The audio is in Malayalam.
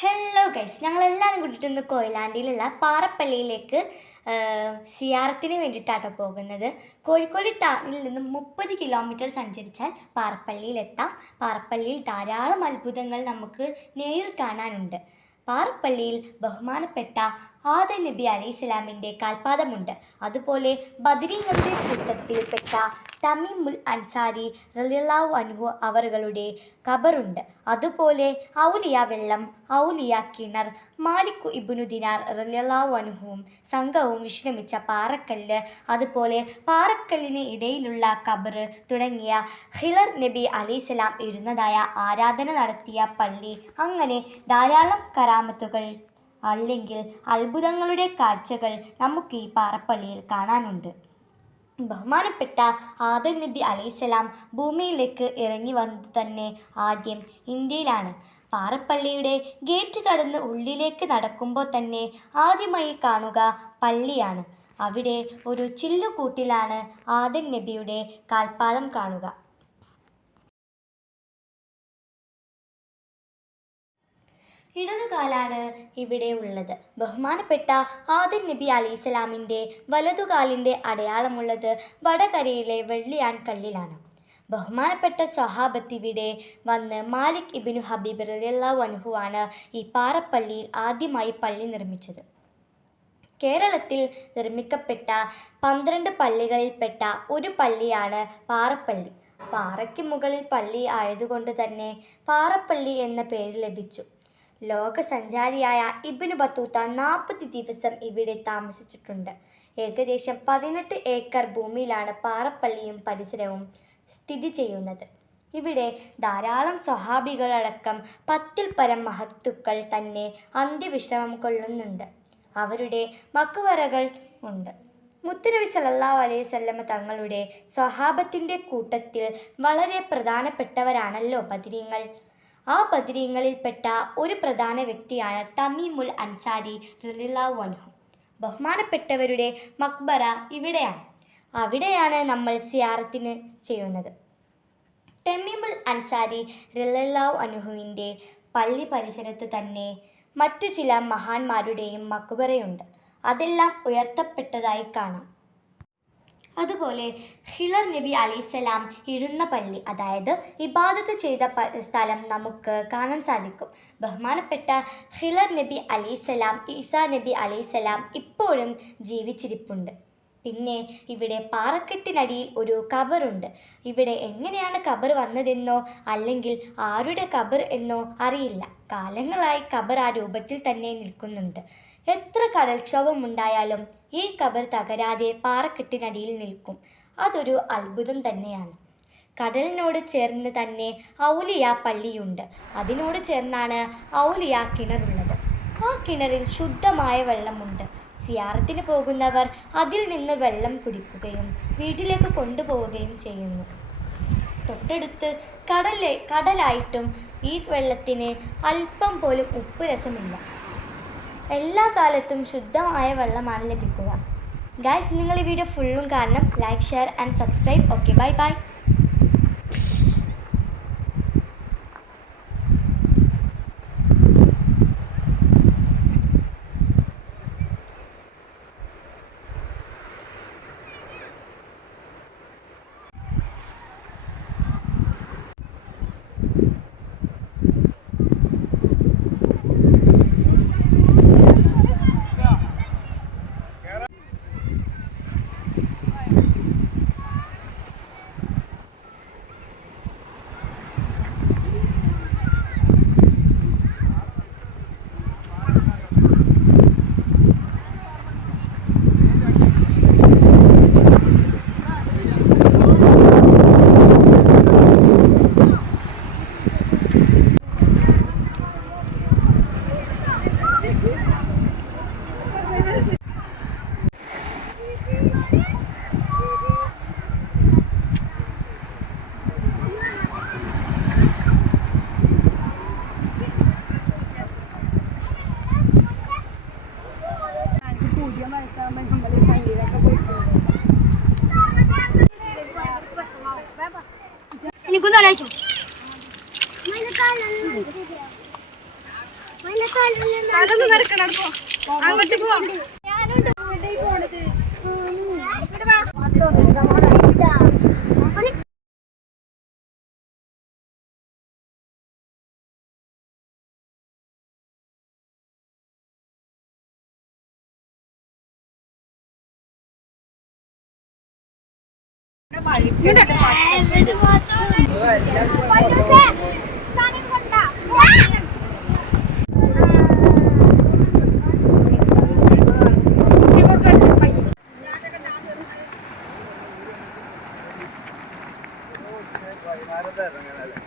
ഹലോ ഗൈസ് ഞങ്ങളെല്ലാവരും കൂട്ടിയിട്ട് ഇന്ന് കൊയിലാണ്ടിയിലുള്ള പാറപ്പള്ളിയിലേക്ക് സിയാറത്തിന് വേണ്ടിയിട്ടാണ് പോകുന്നത്. കോഴിക്കോട് ടൗണിൽ നിന്ന് മുപ്പത് കിലോമീറ്റർ സഞ്ചരിച്ചാൽ പാറപ്പള്ളിയിലെത്താം. പാറപ്പള്ളിയിൽ ധാരാളം അത്ഭുതങ്ങൾ നമുക്ക് നേരിൽ കാണാനുണ്ട്. പാറപ്പള്ളിയിൽ ബഹുമാനപ്പെട്ട ആദ നബി അലൈഹി സ്വലാമിന്റെ കാൽപാദമുണ്ട്. അതുപോലെ ബദരീങ്ങളുടെ കൂട്ടത്തിൽപ്പെട്ട തമിമുൽ അൻസാരി റലിയല്ലാഹു അൻഹു അവറുകളുടെ ഖബറുണ്ട്. അതുപോലെ ഔലിയ വെള്ളം ഔലിയ കിണർ മാലിക്കു ഇബ്നു ദിനാർ റലിയല്ലാഹു അൻഹു സംഘവും വിശ്രമിച്ച പാറക്കല്ല് അതുപോലെ പാറക്കല്ലിന് ഇടയിലുള്ള ഖബറ് തുടങ്ങിയ ഹിലർ നബി അലൈഹിസ്സലാം ഇരുന്നതായ ആരാധന നടത്തിയ പള്ളി. അങ്ങനെ ധാരാളം കറാമത്തുകൾ അല്ലെങ്കിൽ അത്ഭുതങ്ങളുടെ കാഴ്ചകൾ നമുക്ക് ഈ പാറപ്പള്ളിയിൽ കാണാനുണ്ട്. ബഹുമാനപ്പെട്ട ആദം നബി അലൈസലാം ഭൂമിയിലേക്ക് ഇറങ്ങി വന്നത് തന്നെ ആദ്യം ഇന്ത്യയിലാണ്. പാറപ്പള്ളിയുടെ ഗേറ്റ് കടന്ന് ഉള്ളിലേക്ക് നടക്കുമ്പോൾ തന്നെ ആദ്യമായി കാണുക പള്ളിയാണ്. അവിടെ ഒരു ചില്ലുകൂട്ടിലാണ് ആദൻ നബിയുടെ കാൽപാദം കാണുക. ഇടതുകാലാണ് ഇവിടെ ഉള്ളത്. ബഹുമാനപ്പെട്ട ആദിൻ നബി അലിസ്ലാമിന്റെ വലതുകാലിന്റെ അടയാളമുള്ളത് വടകരയിലെ വെള്ളിയാൻ കല്ലിലാണ്. ബഹുമാനപ്പെട്ട സഹാബത്ത് ഇവിടെ വന്ന് മാലിക് ഇബിനു ഹബീബ് അൻഹു ആണ് ഈ പാറപ്പള്ളിയിൽ ആദ്യമായി പള്ളി നിർമ്മിച്ചത്. കേരളത്തിൽ നിർമ്മിക്കപ്പെട്ട പന്ത്രണ്ട് പള്ളികളിൽപ്പെട്ട ഒരു പള്ളിയാണ് പാറപ്പള്ളി. പാറയ്ക്ക് മുകളിൽ പള്ളി ആയതുകൊണ്ട് തന്നെ പാറപ്പള്ളി എന്ന പേര് ലഭിച്ചു. ലോകസഞ്ചാരിയായ ഇബ്നു ബത്തൂത്ത നാൽപ്പത്തി ദിവസം ഇവിടെ താമസിച്ചിട്ടുണ്ട്. ഏകദേശം പതിനെട്ട് ഏക്കർ ഭൂമിയിലാണ് പാറപ്പള്ളിയും പരിസരവും സ്ഥിതി ചെയ്യുന്നത്. ഇവിടെ ധാരാളം സ്വഹാബികളടക്കം പത്തിൽ പരം മഹത്തുക്കൾ തന്നെ അന്ത്യവിശ്രമം കൊള്ളുന്നുണ്ട്. അവരുടെ മക്കുവറകൾ ഉണ്ട്. മുത്തുനബി സല്ലാ അലൈഹി വസല്ലമ തങ്ങളുടെ സ്വഹാബത്തിന്റെ കൂട്ടത്തിൽ വളരെ പ്രധാനപ്പെട്ടവരാണല്ലോ ബദരീങ്ങൾ ആ ബദരീങ്ങളിൽപ്പെട്ട ഒരു പ്രധാന വ്യക്തിയാണ് തമീമുൽ അൻസാരി അൻഹു. ബഹുമാനപ്പെട്ടവരുടെ മക്ബറ ഇവിടെയാണ്. അവിടെയാണ് നമ്മൾ സിയാറത്തിന് ചെയ്യുന്നത്. തമീമുൽ അൻസാരി റിലാവ് അനുഹുവിന്റെ പള്ളി പരിസരത്തു തന്നെ മറ്റു ചില മഹാന്മാരുടെയും മക്ബറയുണ്ട്. അതെല്ലാം ഉയർത്തപ്പെട്ടതായി കാണാം. അതുപോലെ ഹിലർ നബി അലൈസലാം ഇരുന്ന പള്ളി അതായത് ഇബാദത്ത് ചെയ്ത സ്ഥലം നമുക്ക് കാണാൻ സാധിക്കും. ബഹുമാനപ്പെട്ട ഹിലർ നബി അലൈസലാം ഈസാ നബി അലൈസലാം ഇപ്പോഴും ജീവിച്ചിരിപ്പുണ്ട്. പിന്നെ ഇവിടെ പാറക്കെട്ടിനടിയിൽ ഒരു കബറുണ്ട്. ഇവിടെ എങ്ങനെയാണ് കബർ വന്നതെന്നോ അല്ലെങ്കിൽ ആരുടെ കബർ എന്നോ അറിയില്ല. കാലങ്ങളായി കബർ ആ രൂപത്തിൽ തന്നെ നിൽക്കുന്നുണ്ട്. എത്ര കടൽക്ഷോഭം ഉണ്ടായാലും ഈ കബർ തകരാതെ പാറക്കെട്ടിനടിയിൽ നിൽക്കും. അതൊരു അത്ഭുതം തന്നെയാണ്. കടലിനോട് ചേർന്ന് തന്നെ ഔലിയ പള്ളിയുണ്ട്. അതിനോട് ചേർന്നാണ് ഔലിയ കിണറുള്ളത്. ആ കിണറിൽ ശുദ്ധമായ വെള്ളമുണ്ട്. സിയാറത്തിന് പോകുന്നവർ അതിൽ നിന്ന് വെള്ളം കുടിക്കുകയും വീട്ടിലേക്ക് കൊണ്ടുപോവുകയും ചെയ്യുന്നു. തൊട്ടടുത്ത് കടലെ കടലായിട്ടും ഈ വെള്ളത്തിന് അല്പം പോലും ഉപ്പ് രസമില്ല എല്ലാ കാലത്തും ശുദ്ധമായ വെള്ളമാണ് ലഭിക്കുക. ഗായ്സ് നിങ്ങൾ ഈ വീഡിയോ ഫുള്ളും കാരണം like share and subscribe okay bye bye തലന്ന് നടക്കണം പോ അങ്ങോട്ട് പോ ഇങ്ങോട്ട്. വൈകുന്നേരം ഇറങ്ങാനല്ലേ